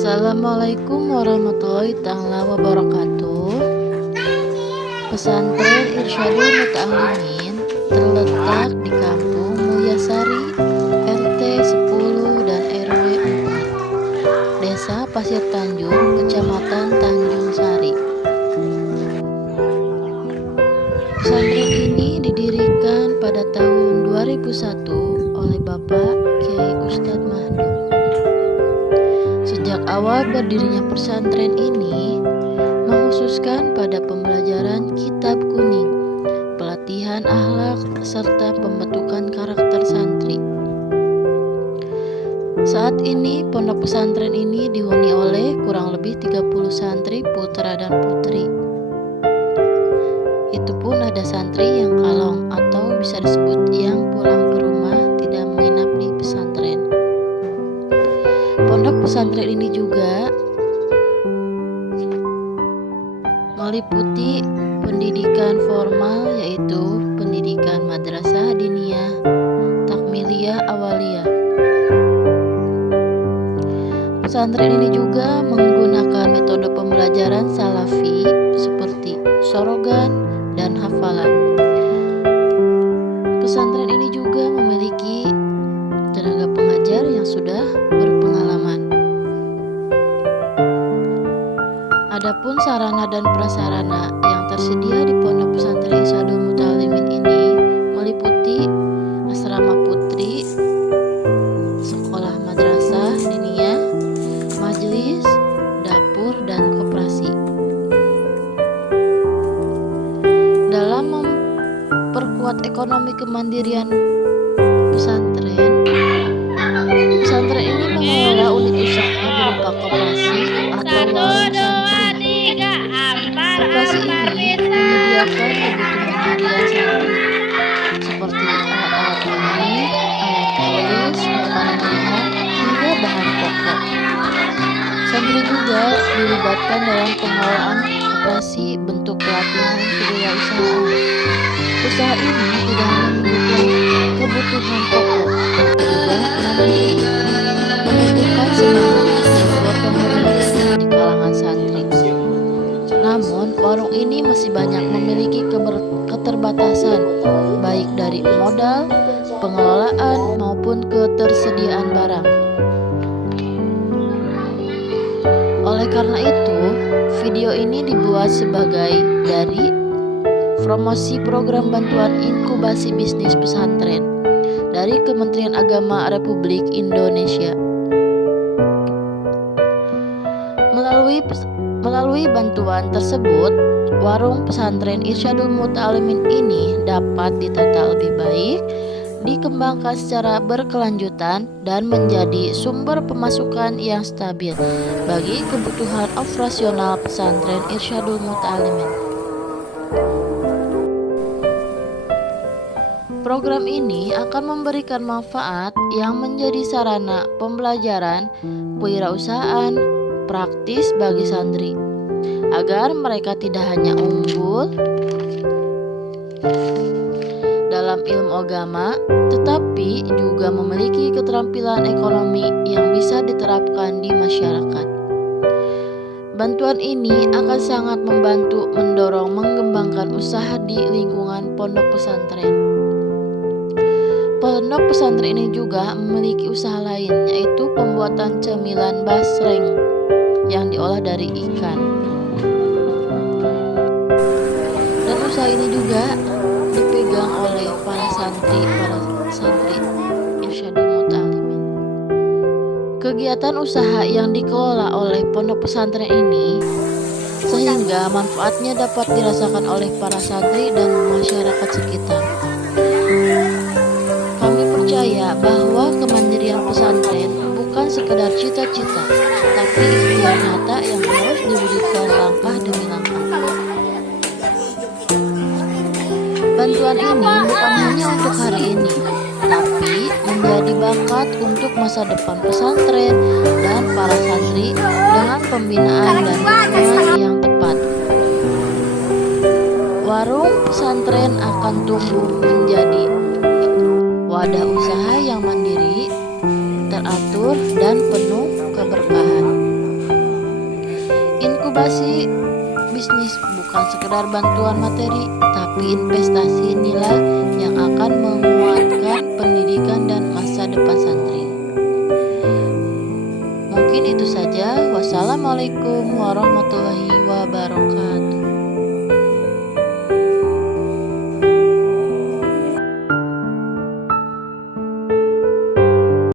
Assalamualaikum warahmatullahi ta'ala wabarakatuh. Pesantren Irsyadul Muta'alimin terletak di Kampung Mulyasari, RT 10 dan RW 4, Desa Pasir Tanjung, Kecamatan Tanjung Sari. Pesantren ini didirikan pada tahun 2001 oleh Bapak Kiai Ustadz Mahdum. Sejak awal berdirinya pesantren ini mengkhususkan pada pembelajaran kitab kuning, pelatihan akhlak, serta pembentukan karakter santri. Saat ini pondok pesantren ini dihuni oleh kurang lebih 30 santri putra dan putri. Itu pun ada santri yang kalong atau bisa disebut yang pulang ke rumah tidak menginap di pesantren. Pondok pesantren ini juga meliputi pendidikan formal, yaitu pendidikan madrasah diniyah, takmiliyah, awaliyah. Pesantren ini juga menggunakan metode pembelajaran salafi seperti sorogan dan hafalan. Pesantren ini juga memiliki tenaga pengajar yang sudah berpengalaman. Adapun sarana dan prasarana yang tersedia di pondok pesantren Irsyadul Muta'alimin ini meliputi asrama putri, sekolah madrasah diniyah, majelis, dapur, dan koperasi. Dalam memperkuat ekonomi kemandirian pesantren ini mengelola unit usaha berupa koperasi atau warung santri. Koperasi ini menyediakan kebutuhan harian santri seperti alat-alat mandi, alat tulis, makanan ringan, hingga bahan pokok. Santri juga dilibatkan dalam pengelolaan koperasi bentuk pelatihan kewirausahaan. Usaha ini tidak hanya mendukung kebutuhan pokok, tapi juga menumbuhkan semangat dan gotong royong di kalangan santri. Namun, warung ini masih banyak memiliki keterbatasan, baik dari modal, pengelolaan, maupun ketersediaan barang. Oleh karena itu, video ini dibuat sebagai dari promosi program bantuan inkubasi bisnis pesantren dari Kementerian Agama Republik Indonesia. Melalui bantuan tersebut, warung pesantren Irsyadul Muta'alimin ini dapat ditata lebih baik, dikembangkan secara berkelanjutan, dan menjadi sumber pemasukan yang stabil bagi kebutuhan operasional pesantren Irsyadul Muta'alimin. Program ini akan memberikan manfaat yang menjadi sarana pembelajaran kewirausahaan praktis bagi santri, agar mereka tidak hanya unggul dalam ilmu agama, tetapi juga memiliki keterampilan ekonomi yang bisa diterapkan di masyarakat. Bantuan ini akan sangat membantu mendorong mengembangkan usaha di lingkungan pondok pesantren. Pondok pesantren ini juga memiliki usaha lain, yaitu pembuatan cemilan basreng yang diolah dari ikan. Dan usaha ini juga dipegang oleh para santri Irsyadul Muta'alimin. Kegiatan usaha yang dikelola oleh pondok pesantren ini sehingga manfaatnya dapat dirasakan oleh para santri dan masyarakat sekitar. Kami percaya bahwa kemandirian pesantren bukan sekedar cita-cita, tapi ikhtiar nyata yang harus diwujudkan langkah demi langkah. Bantuan ini bukan hanya untuk hari ini, tapi menjadi bakat untuk masa depan pesantren dan para santri dengan pembinaan dan dukungan yang tepat. Warung pesantren akan tumbuh menjadi wadah usaha yang mandiri, teratur, dan penuh keberkahan. inkubasi bisnis bukan sekedar bantuan materi, tapi investasi nilai yang akan menguatkan pendidikan dan masa depan santri. Mungkin itu saja. Wassalamualaikum warahmatullahi wabarakatuh.